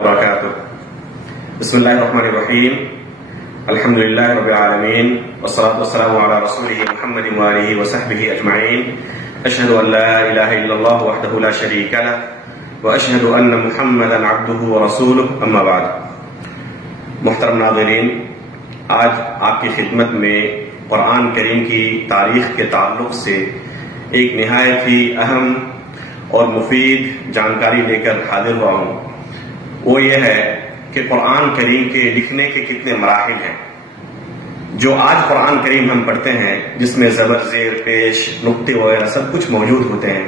وبركاته. بسم الله الرحمن الرحيم. الحمد لله رب العالمين والصلاة والسلام على رسوله محمد وآله وصحبه أجمعين. أشهد أن لا إله إلا الله وحده لا شريك له وأشهد أن محمدا عبده ورسوله. أما بعد. محترم ناظرین، آج آپ کی خدمت میں قرآن کریم کی تاریخ کے تعلق سے ایک نہایت ہی اہم اور مفید جانکاری لے کر حاضر ہوا ہوں. وہ یہ ہے کہ قرآن کریم کے لکھنے کے کتنے مراحل ہیں. جو آج قرآن کریم ہم پڑھتے ہیں جس میں زبر، زیر، پیش، نقطے وغیرہ سب کچھ موجود ہوتے ہیں،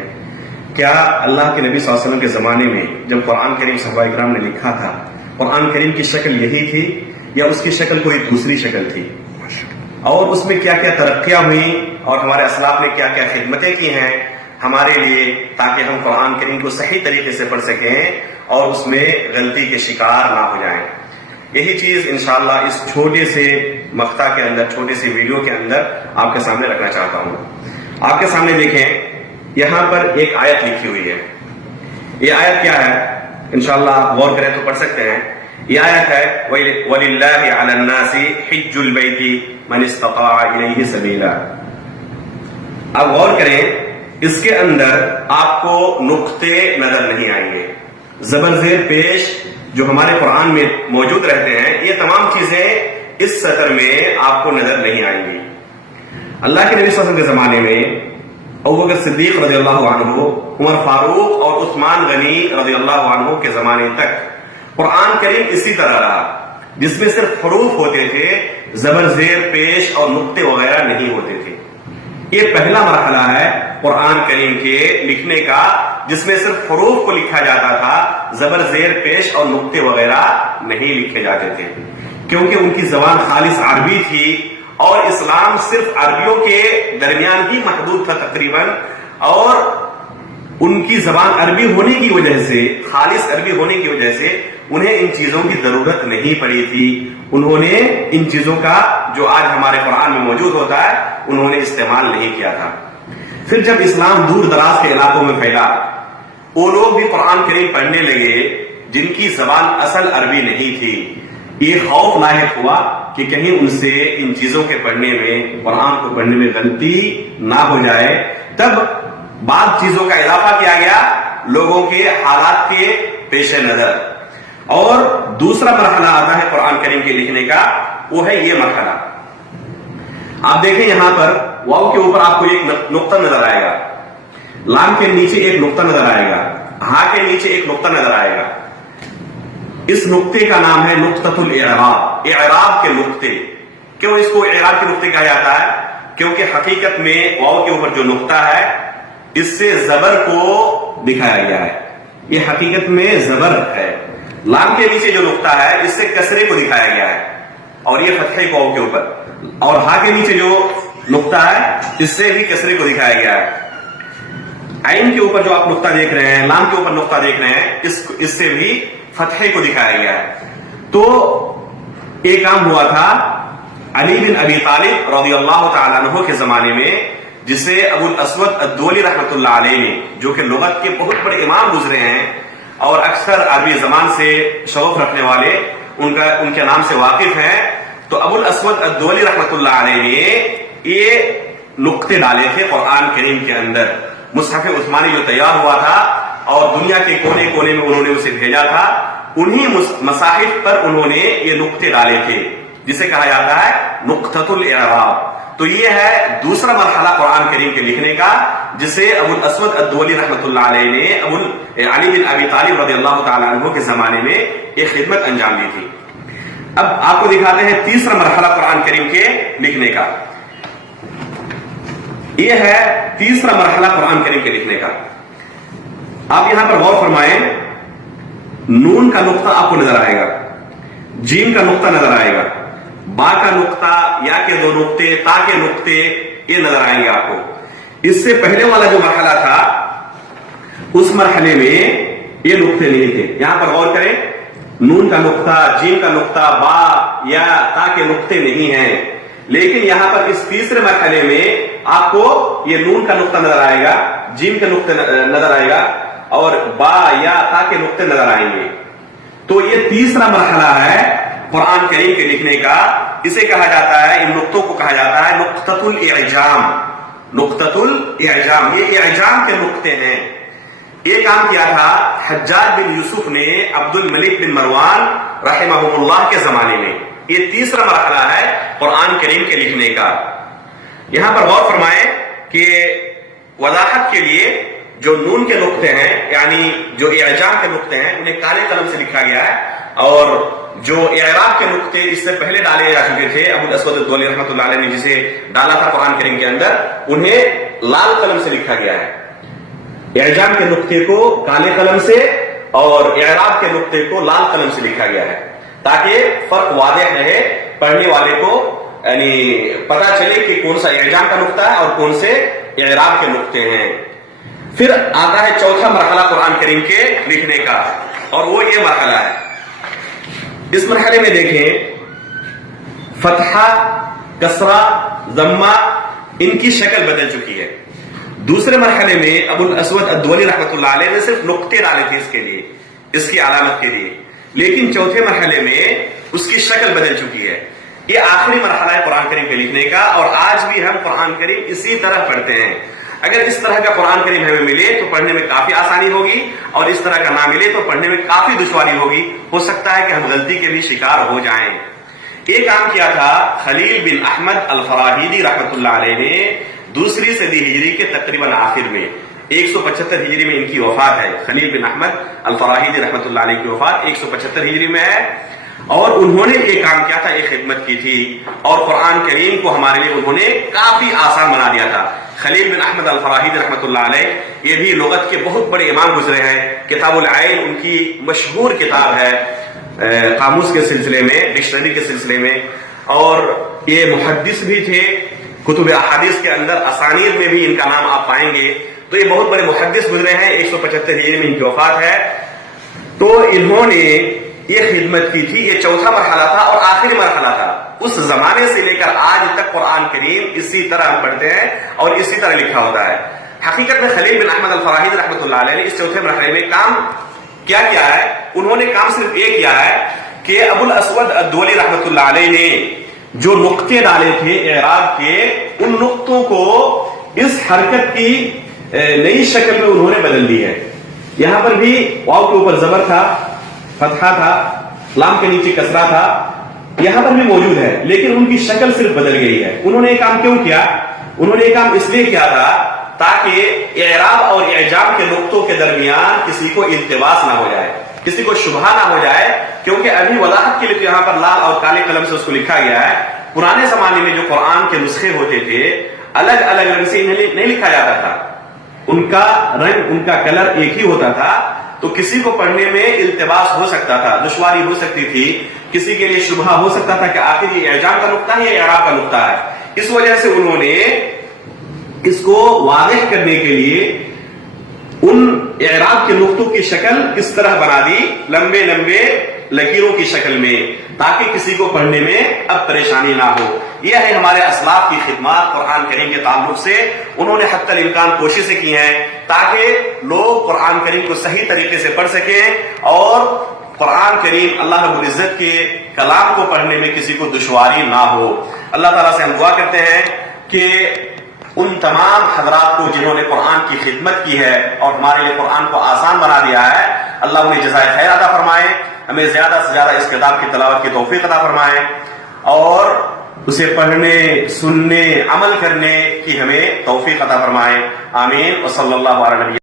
کیا اللہ کے نبی صلی اللہ علیہ وسلم کے زمانے میں جب قرآن کریم صحابہ اکرام نے لکھا تھا، قرآن کریم کی شکل یہی تھی یا اس کی شکل کوئی دوسری شکل تھی؟ اور اس میں کیا کیا ترقیاں ہوئیں اور ہمارے اسلاف نے کیا کیا خدمتیں کی ہیں ہمارے لیے، تاکہ ہم قرآن کریم کو صحیح طریقے سے پڑھ سکیں اور اس میں غلطی کے شکار نہ ہو جائیں. یہی چیز انشاءاللہ اس چھوٹے سے مقطع کے اندر، چھوٹے سے ویڈیو کے اندر آپ کے سامنے رکھنا چاہتا ہوں. آپ کے سامنے دیکھیں، یہاں پر ایک آیت لکھی ہوئی ہے. یہ آیت کیا ہے؟ انشاءاللہ آپ غور کریں تو پڑھ سکتے ہیں. یہ آیت ہے وَلِلَّهِ عَلَى النَّاسِ حِجُّ الْبَيْتِ مَنِ اسْتَطَاعَ إِلَيْهِ سَبِيلًا. اب غور کریں، اس کے اندر آپ کو نقطے نظر نہیں آئیں گے. زبر، زیر، پیش جو ہمارے قرآن میں موجود رہتے ہیں، یہ تمام چیزیں اس سطر میں آپ کو نظر نہیں آئیں گی. اللہ کے نبی صلی اللہ علیہ وسلم کے زمانے میں ابوبکر صدیق رضی اللہ عنہ، عمر فاروق اور عثمان غنی رضی اللہ عنہ کے زمانے تک قرآن کریم اسی طرح رہا، جس میں صرف حروف ہوتے تھے، زبر، زیر، پیش اور نقطے وغیرہ نہیں ہوتے تھے. یہ پہلا مرحلہ ہے قرآن کریم کے لکھنے کا، جس میں صرف حروف کو لکھا جاتا تھا، زبر، زیر، پیش اور نقطے وغیرہ نہیں لکھے جاتے تھے، کیونکہ ان کی زبان خالص عربی تھی اور اسلام صرف عربیوں کے درمیان ہی محدود تھا تقریباً، اور ان کی زبان عربی ہونے کی وجہ سے، خالص عربی ہونے کی وجہ سے انہیں ان چیزوں کی ضرورت نہیں پڑی تھی. انہوں نے ان چیزوں کا جو آج ہمارے قرآن میں موجود ہوتا ہے انہوں نے استعمال نہیں کیا تھا. پھر جب اسلام دور دراز کے علاقوں میں پھیلا، وہ لوگ بھی قرآن کریم پڑھنے لگے جن کی زبان اصل عربی نہیں تھی. یہ خوف لاحق ہوا کہ کہیں ان سے ان چیزوں کے پڑھنے میں، قرآن کو پڑھنے میں غلطی نہ ہو جائے. تب بعض چیزوں کا اضافہ کیا گیا لوگوں کے حالات کے پیش نظر. اور دوسرا مرحلہ آتا ہے قرآن کریم کے لکھنے کا، وہ ہے یہ مرحلہ. آپ دیکھیں یہاں پر واو کے اوپر آپ کو ایک نقطہ نظر آئے گا، لام کے نیچے ایک نقطہ نظر آئے گا، ہاں کے نیچے ایک نقطہ نظر آئے گا. اس نقطے کا نام ہے نقطۃ الاعراب، اعراب کے نقطے. کیوں اس کو اعراب کے نقطے کہا جاتا ہے؟ کیونکہ حقیقت میں واو کے اوپر جو نقطہ ہے اس سے زبر کو دکھایا گیا ہے، یہ حقیقت میں زبر ہے. لام کے نیچے جو نقطہ ہے اس سے کسرے کو دکھایا گیا ہے، اور یہ فتحے کو واو کے اوپر، اور ہا کے نیچے جو نقطہ ہے اس سے بھی کسرے کو دکھایا گیا ہے. عین کے اوپر جو آپ نقطہ دیکھ رہے ہیں، لام کے اوپر نقطہ دیکھ رہے ہیں، اس سے بھی فتحے کو دکھایا گیا ہے. تو ایک کام ہوا تھا علی بن ابی طالب رضی اللہ تعالیٰ عنہ کے زمانے میں، جسے ابو الاسود الدولی رحمۃ اللہ علیہ نے، جو کہ لغت کے بہت بڑے امام گزرے ہیں اور اکثر عربی زبان سے شوق رکھنے والے ان کے نام سے واقف ہیں، تو ابو الاسود الدولی رحمۃ اللہ علیہ نے یہ نقطے ڈالے تھے قرآن کریم کے اندر. مصحف عثمانی جو تیار ہوا تھا اور دنیا کے کونے کونے میں انہوں نے اسے بھیجا تھا، انہی مصاحف پر انہوں نے یہ نقطے ڈالے تھے، جسے کہا جاتا ہے نقطۃ الاعراب. تو یہ ہے دوسرا مرحلہ قرآن کریم کے لکھنے کا، جسے ابو الاسود الدولی رحمۃ اللہ علیہ نے علی بن ابی طالب رضی اللہ تعالیٰ عنہ کے زمانے میں ایک خدمت انجام دی تھی. اب آپ کو دکھاتے ہیں تیسرا مرحلہ قرآن کریم کے لکھنے کا. یہ ہے تیسرا مرحلہ قرآن کریم کے لکھنے کا. آپ یہاں پر غور فرمائیں، نون کا نقطہ آپ کو نظر آئے گا، جیم کا نقطہ نظر آئے گا، با کا نقطہ، یا کے دو نقطے، تا کے نقطے یہ نظر آئیں گے آپ کو. اس سے پہلے والا جو مرحلہ تھا اس مرحلے میں یہ نقطے نہیں تھے. یہاں پر غور کریں، نون کا نقطہ، جیم کا نقطہ، با یا تا کے نقطے نہیں ہیں. لیکن یہاں پر اس تیسرے مرحلے میں آپ کو یہ نون کا نقطہ نظر آئے گا، جیم کا نقطہ نظر آئے گا، اور با یا تا کے نقطے نظر آئیں گے. تو یہ تیسرا مرحلہ ہے قرآن کریم کے لکھنے کا. اسے کہا جاتا ہے، ان نقطوں کو کہا جاتا ہے نقطۃ الاعجام. نقطۃ الاعجام، یہ اعجام کے نقطے ہیں. یہ کام کیا تھا حجاج بن یوسف نے عبد الملک بن مروان رحمہ اللہ کے زمانے میں. یہ تیسرا مرحلہ ہے قرآن کریم کے لکھنے کا. یہاں پر غور فرمائیں کہ وضاحت کے لیے جو نون کے نقطے ہیں، یعنی جو اعجام کے نقطے ہیں، انہیں کالے قلم سے لکھا گیا ہے، اور جو اعراب کے نقطے اس سے پہلے ڈالے جا چکے تھے، ابو الاسود الدولی رحمۃ اللہ علیہ نے جسے ڈالا تھا قرآن کریم کے اندر، انہیں لال قلم سے لکھا گیا ہے. اعجام کے نقطے کو کالے قلم سے اور اعراب کے نقطے کو لال قلم سے لکھا گیا ہے، تاکہ فرق واضح رہے پڑھنے والے کو، یعنی پتا چلے کہ کون سا اعجام کا نقطہ ہے اور کون سے اعراب کے نقطے ہیں. پھر آتا ہے چوتھا مرحلہ قرآن کریم کے لکھنے کا، اور وہ یہ مرحلہ ہے. اس مرحلے میں دیکھیں فتحہ، کسرہ، ضمہ، ان کی شکل بدل چکی ہے. دوسرے مرحلے میں ابو الاسود الدولی رحمۃ اللہ علیہ نے صرف نقطے ڈالے تھے اس کے لیے، اس کی علامت کے لیے، لیکن چوتھے مرحلے میں اس کی شکل بدل چکی ہے. یہ آخری مرحلہ ہے قرآن کریم کے لکھنے کا، اور آج بھی ہم قرآن کریم اسی طرح پڑھتے ہیں. اگر اس طرح کا قرآن کریم ہمیں ملے تو پڑھنے میں کافی آسانی ہوگی، اور اس طرح کا نہ ملے تو پڑھنے میں کافی دشواری ہوگی. ہو سکتا ہے کہ ہم غلطی کے بھی شکار ہو جائیں. یہ کام کیا تھا خلیل بن احمد الفراہیدی رحمۃ اللہ علیہ نے دوسری صدی ہجری کے تقریباً آخر میں. 175 ہجری میں ان کی وفات ہے. خلیل بن احمد الفراہیدی رحمۃ اللہ علیہ کی وفات 175 ہجری میں ہے، اور انہوں نے یہ کام کیا تھا، یہ خدمت کی تھی، اور قرآن کریم کو ہمارے لیے انہوں نے کافی آسان بنا دیا تھا. خلیل بن احمد الفراہیدی رحمۃ اللہ علیہ یہ بھی لغت کے بہت بڑے امام گزرے ہیں. کتاب العین ان کی مشہور کتاب ہے قاموس کے سلسلے میں، ڈکشنری کے سلسلے میں، اور یہ محدث بھی تھے. کتب احادیث کے اندر اسانید میں بھی ان کا نام آپ پائیں گے. تو یہ بہت بڑے محدث گزرے ہیں. 175 ہجری میں ان کی وفات ہے. تو انہوں نے یہ خدمت کی تھی. یہ چوتھا مرحلہ تھا اور آخری مرحلہ تھا. اس زمانے سے لے کر آج تک قرآن کریم اسی طرح ہم پڑھتے ہیں اور اسی طرح لکھا ہوتا ہے. حقیقت میں خلیل بن احمد الفراہیدی رحمۃ اللہ علیہ نے اس چوتھے مرحلے میں کام کیا ہے؟ انہوں نے کام صرف یہ کیا ہے کہ ابو الاسود الدولی رحمۃ اللہ علیہ نے جو نقطے ڈالے تھے اعراب کے، ان نقطوں کو اس حرکت کی نئی شکل میں انہوں نے بدل دی ہے. یہاں پر بھی واو کے اوپر زبر تھا، فتحہ تھا، لام کے نیچے کسرہ تھا، یہاں پر بھی موجود ہے، لیکن ان کی شکل صرف بدل گئی ہے. انہوں نے یہ کام کیوں کیا؟ انہوں نے یہ کام اس لیے کیا تھا تاکہ اعراب اور اعجام کے نقطوں کے درمیان کسی کو التباس نہ ہو جائے، کسی کو شبہہ نہ ہو جائے. کیونکہ ابھی وضاحت کے لیے یہاں پر لال اور کالے قلم سے اس کو لکھا گیا ہے. پرانے زمانے میں جو قرآن کے نسخے ہوتے تھے الگ الگ رنگ سے انہیں نہیں لکھا جاتا تھا، ان کا رنگ، ان کا کلر ایک ہی ہوتا تھا. تو کسی کو پڑھنے میں التباس ہو سکتا تھا، دشواری ہو سکتی تھی، کسی کے لیے شبہہ ہو سکتا تھا کہ آخر یہ اعجام کا نقطہ ہے یا اعراب کا نقطہ ہے. اس وجہ سے انہوں نے اس کو واضح کرنے کے لیے ان اعراب کے نقطوں کی شکل کس طرح بنا دی، لمبے لمبے لکیروں کی شکل میں، تاکہ کسی کو پڑھنے میں اب پریشانی نہ ہو. یہ ہے ہمارے اسلاف کی خدمات قرآن کریم کے تعلق سے. انہوں نے حتی الامکان کوششیں کی ہیں تاکہ لوگ قرآن کریم کو صحیح طریقے سے پڑھ سکیں، اور قرآن کریم اللہ رب العزت کے کلام کو پڑھنے میں کسی کو دشواری نہ ہو. اللہ تعالیٰ سے ہم دعا کرتے ہیں کہ ان تمام حضرات کو جنہوں نے قرآن کی خدمت کی ہے اور ہمارے لیے قرآن کو آسان بنا دیا ہے، اللہ انہیں جزائے خیر عطا فرمائے. ہمیں زیادہ سے زیادہ اس کتاب کی تلاوت کی توفیق عطا فرمائے، اور اسے پڑھنے، سننے، عمل کرنے کی ہمیں توفیق عطا فرمائے. آمین. وصلی اللہ علیہ وسلم.